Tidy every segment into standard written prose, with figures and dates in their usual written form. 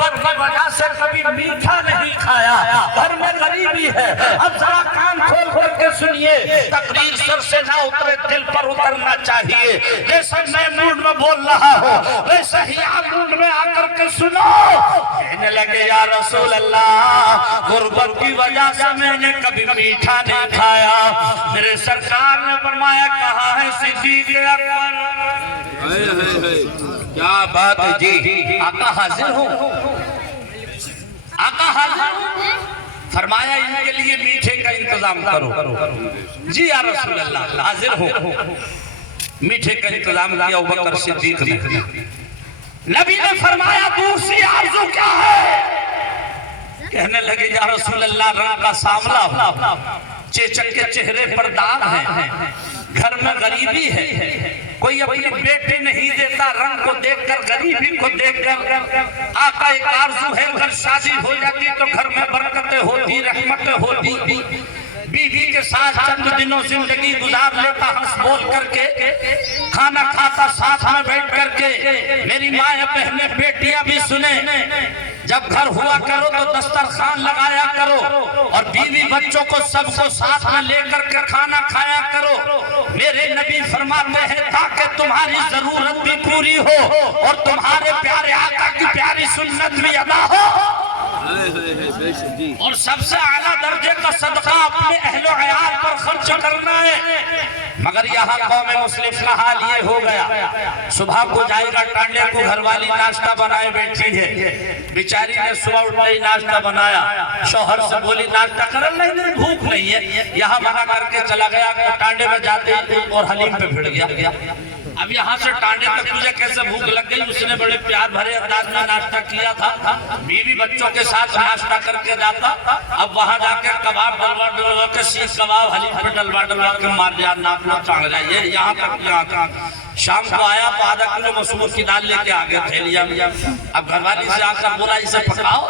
गुर्बत की वजह से कभी मीठा नहीं खाया, घर में गरीबी है। अब जरा कान खोल करके सुनिए, तकरीर सर से ना उतरे, दिल पर उतरना चाहिए। जैसा मैं मूड में बोल रहा हूँ वैसे ही आप मूड में आकर के सुनो। कहने लगे या रसूल अल्लाह, गुर्बत की वजह से मैंने कभी मीठा नहीं खाया। मेरे सरकार ने फरमाया कहाँ है सिद्दीक़ अकबर? क्या बात है जी, आका हाजिर हूँ, आका हाजिर हूँ। फरमाया इनके लिए मीठे का इंतजाम करो। जी या रसूल अल्लाह, हाजिर हूँ। मीठे का इंतजाम किया अबू बकर सिद्दीक़ ने। नबी ने फरमाया दूसरी आरज़ू क्या है? कहने लगे या रसूल अल्लाह, रंग का सामला हो, चेचक के चेहरे पर दाग हैं, घर में गरीबी है, कोई अपनी बेटी नहीं देता, रंग को देखकर, गरीबी को देखकर। आका एक आरज़ू है, अगर शादी हो जाती तो घर में बरकतें होती, रहमतें होती, बीवी के साथ चंद दिनों जिंदगी गुजार लेता, हंस बोल करके खाना खाता साथ में बैठ करके। मेरी माँ बहनें बेटियां भी सुने, जब घर हुआ करो तो दस्तरखान लगाया करो और बीवी बच्चों को सबको साथ में लेकर के खाना खाया करो। मेरे नबी फरमाते हैं ताकि तुम्हारी जरूरत भी पूरी हो और तुम्हारे प्यारे आका की प्यारी सुन्नत भी अदा हो। और सबसे आला दर्जे का सदका अपने अहलो अयाल पर खर्च करना है। मगर यहाँ कौम मुस्लिम का हाल ये हो गया, सुबह को जाएगा टांडे को घरवाली नाश्ता बनाए बैठी है, बेचारी ने सुबह उठते ही नाश्ता बनाया, शौहर से बोली नाश्ता कर, नहीं भूख नहीं है, यहाँ बना करके चला गया। टांडे में जाते और हलीम पे भिड़ गया। अब यहाँ से टांडे तक तुझे कैसे भूख लग गई? उसने बड़े प्यार भरे अंदाज में नाश्ता किया था, बीवी बच्चों के साथ नाश्ता करके जाता। अब वहाँ जाकर कबाब डलवा के सीख कबाब हलीम पे डलवा के मार दिया, नाक में चाड़ जाइए। यहाँ तक शाम को आया तो आधा किलो मसूर की दाल लेके आ गया थैलिया में। अब घरवाली से आकर बोला इसे पकाओ,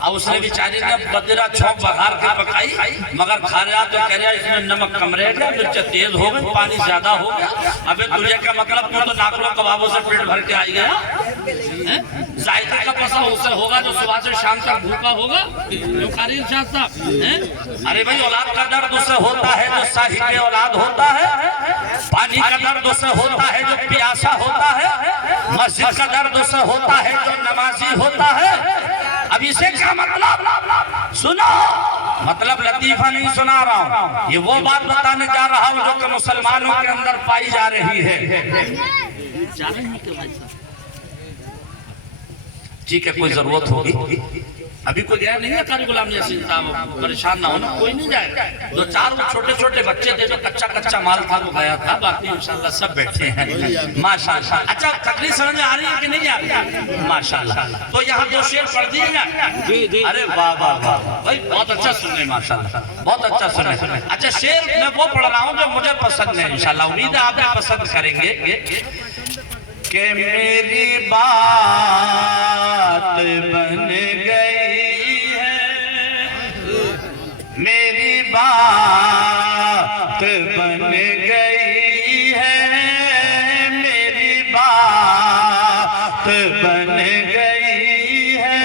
और उसने बेचारी ने बदरा छौंक बघार के पकाई, मगर खा रहा तो कह रहा इसमें नमक कम रहेगा, मिर्च तेज हो गई, पानी ज्यादा हो गया। अबे तुझे क्या मतलब, तू तो नाकलों कबाबों से पेट भर के आई गया। जायके का पसा उससे होगा जो सुबह से शाम तक भूखा होगा। अरे भाई, औलाद का दर्द उससे होता है जो साहिब औलाद होता है, पानी का दर्द उससे होता है जो प्यासा होता है, मस्जिद का दर्द उससे होता है जो नमाजी होता है। अब इसे क्या मतलब? सुनो, मतलब लतीफा नहीं सुना रहा हूँ, ये वो बात बताने जा रहा हूँ जो कि मुसलमानों के अंदर पाई जा रही है। ठीक है, कोई जरूरत होगी, अभी कोई गया नहीं है कारी गुलाम यासीन साहब, परेशान ना होना, कोई नहीं जाएगा। दो चार छोटे छोटे बच्चे थे जो कच्चा माल था वो गया था, बाकी इंशाल्लाह सब बैठे हैं माशाल्लाह। अच्छा, तकलीफ समझ में आ रही है कि नहीं आ रही? माशाल्लाह। तो यहाँ दो शेर पढ़ दिएगा। अरे वाह वाह वाह भाई, बहुत अच्छा सुने, माशाल्लाह बहुत अच्छा सुने। अच्छा, शेर मैं वो पढ़ रहा हूँ जो मुझे पसंद है, इंशाल्लाह उम्मीद है आप पसंद करेंगे। कि मेरी बात बन गई है, मेरी बात बन गई है, मेरी बात बन गई है,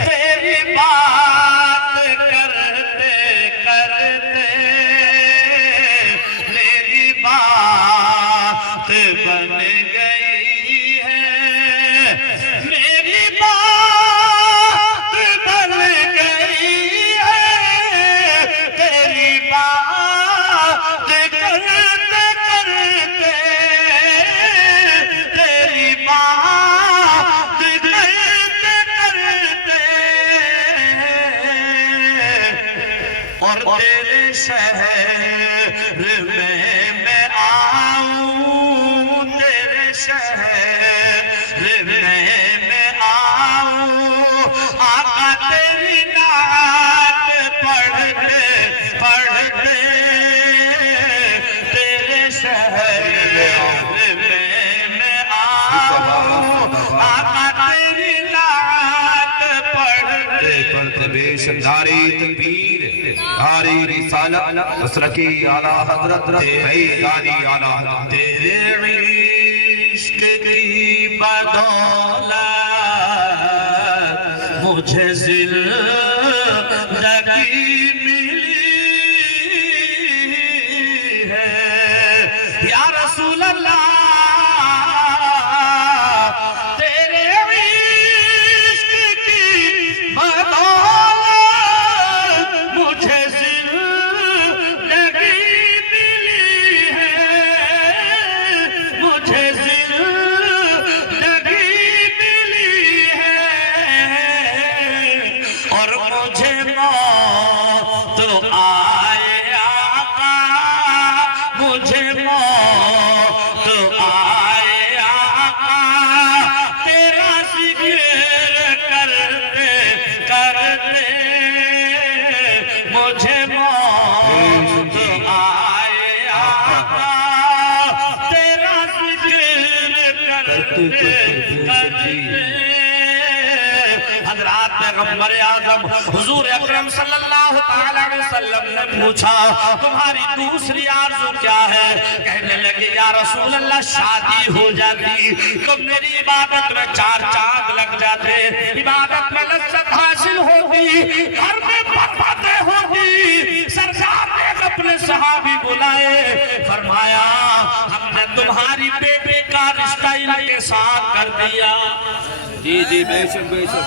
तेरी बात करते करते मेरी बात बन शहर में मैं आऊं, तेरे शहर में मैं आऊं, आका तेरी नात पढ़ते पढ़ते तेरे शहर में मैं आऊं, आका तेरी नात पढ़ते पढ़ते बेशुमारी तकबीर हारी रिसालत असरकी आला हजरत गानी आला। तेरे इश्क की बदौलत मुझे जिंदगी मिली है या रसूल अल्लाह, तेरे इश्क की बदौलत मुझे जिंदगी मिली है, मुझे जिंदगी मिली है और मुझे मौत आए आका, मुझे मौत आए आका, तेरा जिक्र करते करते मुझे मौत आए आका, तेरा जिक्र करते करते। हज़रात पैगंबर आज़म हुजूर अकरम सल्लल्लाहु तआला अलैहि वसल्लम ने पूछा तुम्हारी दूसरी आरज़ू क्या है? कहने लगे या रसूल अल्लाह शादी हो जाती तो मेरी इबादत में चार चांद लग जाते, इबादत में लज्जत हासिल होती, घर में बरकतें होती। सरकार ने अपने सहाबी बुलाए, फरमाया हमने तुम्हारी बेटी का रिश्ता इनके साथ कर दिया। जी जी बेशक बेशक।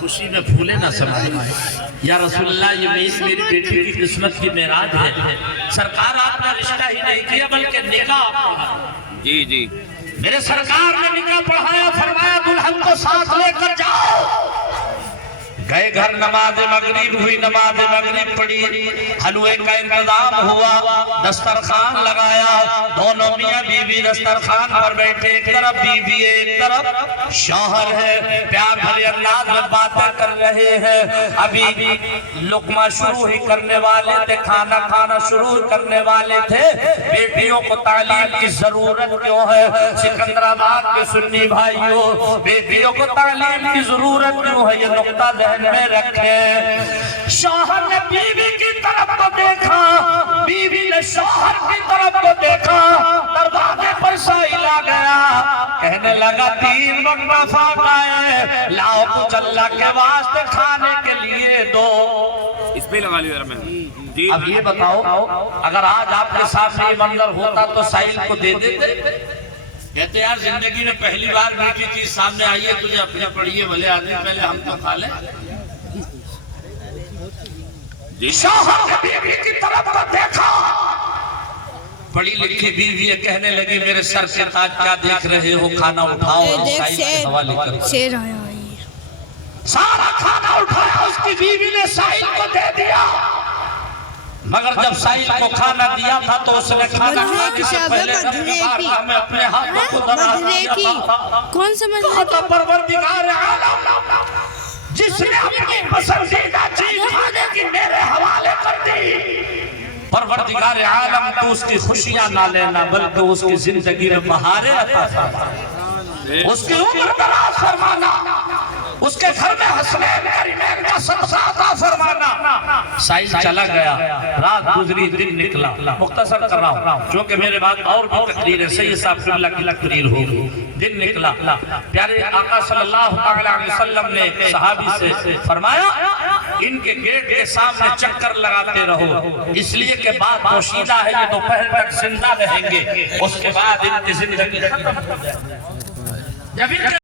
खुशी में फूले ना समाये या रसूलुल्लाह, ये मेरी बेटी की किस्मत की मेराज है। सरकार आपने रिश्ता ही नहीं किया बल्कि निकाह पढ़ा। जी जी मेरे सरकार ने निकाह पढ़ाया, फरमाया दुल्हन को साथ लेकर जाओ। गए घर, नमाज मगरिब हुई, नमाज मगरिब पढ़ी, हलवे का इंतजाम हुआ, दस्तरखान लगाया, दोनों मियां बीवी दस्तरखान पर बैठे, एक तरफ बीवी है एक तरफ शौहर है, प्यार भरे अंदाज में बातें कर रहे हैं। अभी लुकमा शुरू ही करने वाले थे, खाना खाना शुरू करने वाले थे। बेटियों को तालीम की जरूरत क्यों है? सिकंदराबाद के सुन्नी भाइयों, बेटियों को तालीम की जरूरत क्यों है? ये नुक्ता ध्यान में रखे। शौहर ने बीवी की तरफ को देखा, बीवी ने शौहर की तरफ को देखा, दरवाजे पर साइल आ गया, कहने लगा 3 वक्त फाका है, लाओ कुछ अल्लाह के वास्ते खाने के लिए दो। इस पे लगा लिया मैंने जी। अब ये बताओ अगर आज आपके सामने ये मंजर होता तो साइल को दे देते? कहते यार जिंदगी में पहली बार मीठी चीज सामने आई है, तुझे अपने पढ़िए भले आदमी, पहले हम तो खा ले। शौहर ने बीवी की तरफ को देखा, पढ़ी लिखी बीवी कहने लगी मेरे सर से ताज क्या देख रहे हो, खाना उठाओ। शेर आया, सारा खाना उठाया, उसकी बीवी ने साहिल को दे दिया। मगर जब साहिल को खाना दिया था तो उसने खाना खाने से पहले हमें अपने हाथों को दबा दिया था। कौन समझ परवरदिगार आलम जिसने अपनी पसंदीदा चीज खाने की मेरे हवाले कर दी, परवरदिगार आलम तो उसकी खुशियां ना लेना बल्कि उसकी जिंदगी में बहारें अता फरमा, उसकी उम्र दराज फरमाना, उसके घर में हसनैन करीमैन का सदका अता फरमाना। साइल चला गया, रात गुजरी, दिन निकला। मुख्तसर कर रहा हूं क्योंकि मेरे बाद और भी तकरीर है, सैयद साहब किबला की तकरीर होगी। दिन निकला, प्यारे आका सल्लल्लाहु अलैहि वसल्लम ने सहाबी से फरमाया इनके गेट के सामने चक्कर लगाते रहो, इसलिए कि बात पोशीदा है, ये दोपहर तक जिंदा रहेंगे, उसके बाद इनकी जिंदगी खत्म हो जाएगी।